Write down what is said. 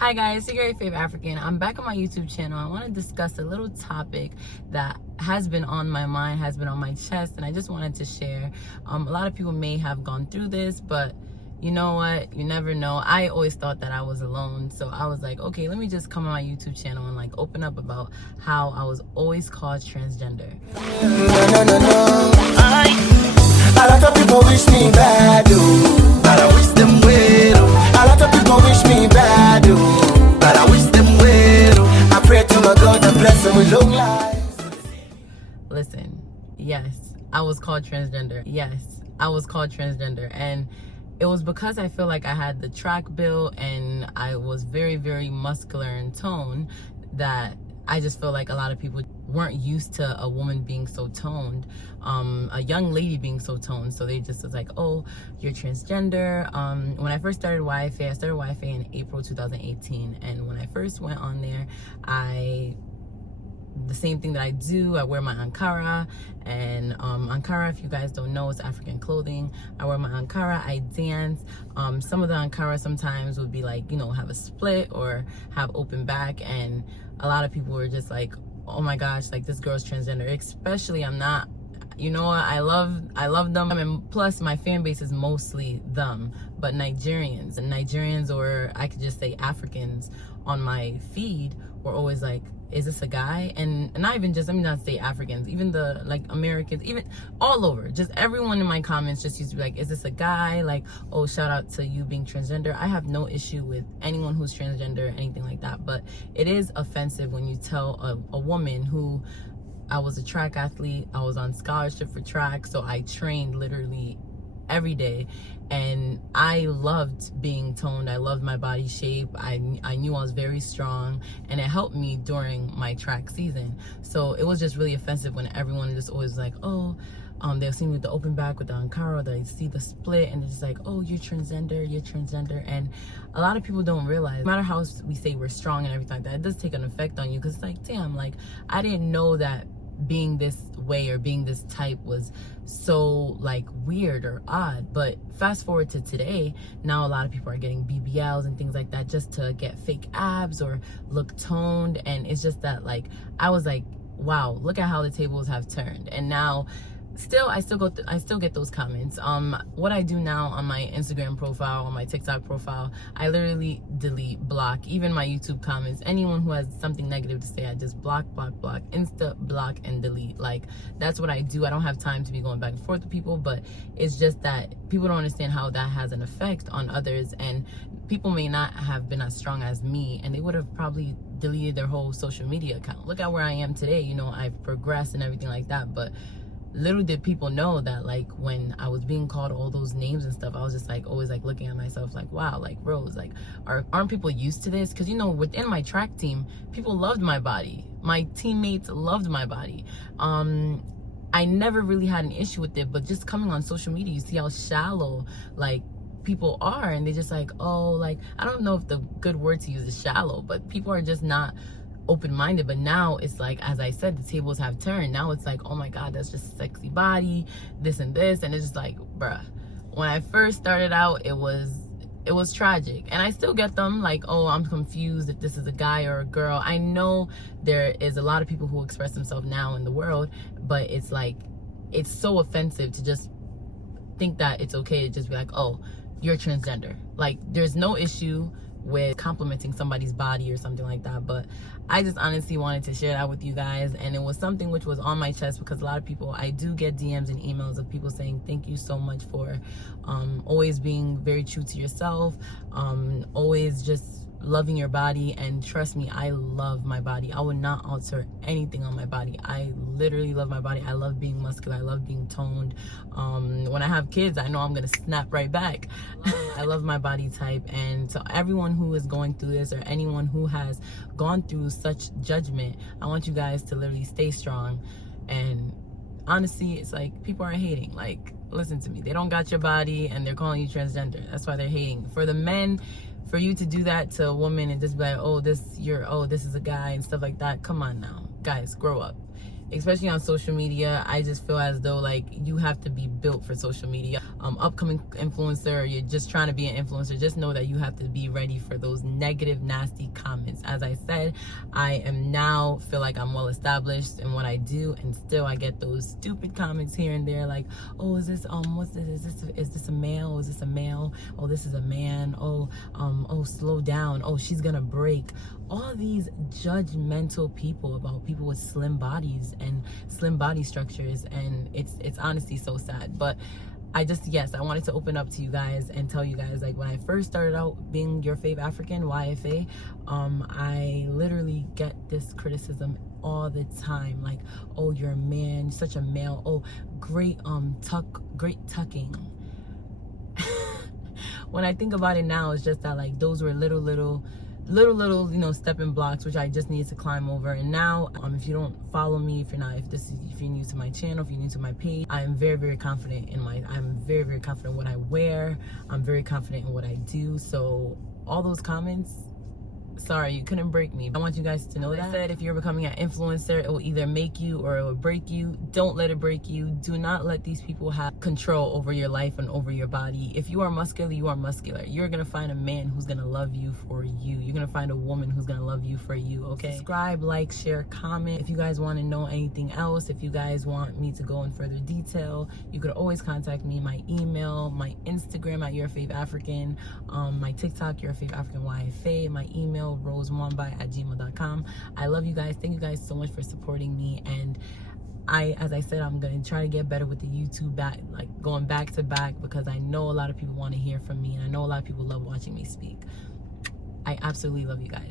Hi guys, it's your favorite African. I'm back on my YouTube channel. I want to discuss a little topic that has been on my mind, has been on my chest, and I just wanted to share. A lot of people may have gone through this, but you know what? You never know. I always thought that I was alone, so I was like, okay, let me just come on my YouTube channel and like open up about how I was always called transgender. No. A lot of people wish me bad, but I wish them well. A lot of people wish me bad, but I wish them well. I pray to my God to bless them with long lives. Listen, yes, I was called transgender. Yes, I was called transgender, and it was because I feel like I had the track build and I was very, very muscular in tone that I just feel like a lot of people weren't used to a woman being so toned, a young lady being so toned. So they just was like, oh, you're transgender. When I first started YFA, I started YFA in April 2018. And when I first went on there, the same thing that I do, I wear my Ankara, and Ankara, if you guys don't know, it's African clothing. I wear my Ankara, I dance. Some of the Ankara sometimes would be like, you know, have a split or have open back, and a lot of people were just like, oh my gosh, like this girl's transgender. Especially, I'm not, you know what, I love them, and plus my fan base is mostly them, but Nigerians, or I could just say Africans on my feed were always like, is this a guy? And not even just, let me not say Africans, even the like Americans, even all over, just everyone in my comments just used to be like, is this a guy? Like, oh, shout out to you being transgender. I have no issue with anyone who's transgender or anything like that, but it is offensive when you tell a woman who, I was a track athlete, I was on scholarship for track, so I trained literally every day, and I loved being toned. I loved my body shape. I knew I was very strong, and it helped me during my track season. So it was just really offensive when everyone just always like, oh, they'll see me with the open back with the Ankara, they see the split, and they're just like, oh, you're transgender. And a lot of people don't realize, no matter how we say we're strong and everything like that, it does take an effect on you, because it's like, damn, like I didn't know that being this way or being this type was so like weird or odd. But fast forward to today, now a lot of people are getting BBLs and things like that just to get fake abs or look toned, and it's just that like I was like, wow, look at how the tables have turned. And now I still get those comments. What I do now on my Instagram profile, on my TikTok profile, I literally delete, block, even my YouTube comments. Anyone who has something negative to say, I just block, insta block and delete. Like, that's what I do. I don't have time to be going back and forth with people, but it's just that people don't understand how that has an effect on others, and people may not have been as strong as me, and they would have probably deleted their whole social media account. Look at where I am today. You know, I've progressed and everything like that, but little did people know that like when I was being called all those names and stuff, I was just like always like looking at myself like, wow, like bros, like aren't people used to this? Because you know, within my track team, people loved my body, my teammates loved my body. I never really had an issue with it, but just coming on social media, you see how shallow like people are, and they just like, oh, like I don't know if the good word to use is shallow, but people are just not open-minded. But now it's like, as I said, the tables have turned. Now it's like, oh my god, that's just a sexy body, this and this, and it's just like, bruh. When I first started out, it was tragic, and I still get them like, oh, I'm confused if this is a guy or a girl. I know there is a lot of people who express themselves now in the world, but it's like, it's so offensive to just think that it's okay to just be like, oh, you're transgender. Like, there's no issue with complimenting somebody's body or something like that, but I just honestly wanted to share that with you guys. And it was something which was on my chest, because a lot of people, I do get DMs and emails of people saying thank you so much for always being very true to yourself, always just loving your body. And trust me, I love my body. I would not alter anything on my body. I literally love my body. I love being muscular. I love being toned. When I have kids, I know I'm gonna snap right back. I love my body type. And so everyone who is going through this, or anyone who has gone through such judgment, I want you guys to literally stay strong. And honestly, it's like, people are hating. Like, listen to me, they don't got your body and they're calling you transgender. That's why they're hating. For the men, for you to do that to a woman and just be like, oh, this is a guy and stuff like that, come on now, guys, grow up. especially on social media, I just feel as though like you have to be built for social media. Upcoming influencer, you're just trying to be an influencer, just know that you have to be ready for those negative, nasty comments. As I said, I am now feel like I'm well established in what I do, and still I get those stupid comments here and there like, oh, is this what's this, is this a male, is this a male, oh, this is a man, oh, slow down, oh, she's gonna break. All these judgmental people about people with slim bodies and slim body structures, and it's honestly so sad. But I wanted to open up to you guys and tell you guys, like, when I first started out being your fave African, YFA, I literally get this criticism all the time, like, oh, you're a man, you're such a male, oh, great tucking. When I think about it now, it's just that like those were little, you know, stepping blocks which I just needed to climb over. And now, if you don't follow me, if you're new to my channel, if you're new to my page, I'm very confident in what I wear. I'm very confident in what I do. So all those comments, sorry, you couldn't break me. I want you guys to know that. I said, if you're becoming an influencer, it will either make you or it will break you. Don't let it break you. Do not let these people have control over your life and over your body. If you are muscular, you are muscular. You're gonna find a man who's gonna love you for you. You're gonna find a woman who's gonna love you for you, okay? Subscribe, like, share, comment. If you guys want to know anything else, if you guys want me to go in further detail, you could always contact me. My email, my Instagram at YFAPremier, my TikTok, YFAPremier YFA, my email, rosemwambai@gmail.com. I love you guys. Thank you guys so much for supporting me. And as I said, I'm going to try to get better with the YouTube going back to back, because I know a lot of people want to hear from me, and I know a lot of people love watching me speak. I absolutely love you guys.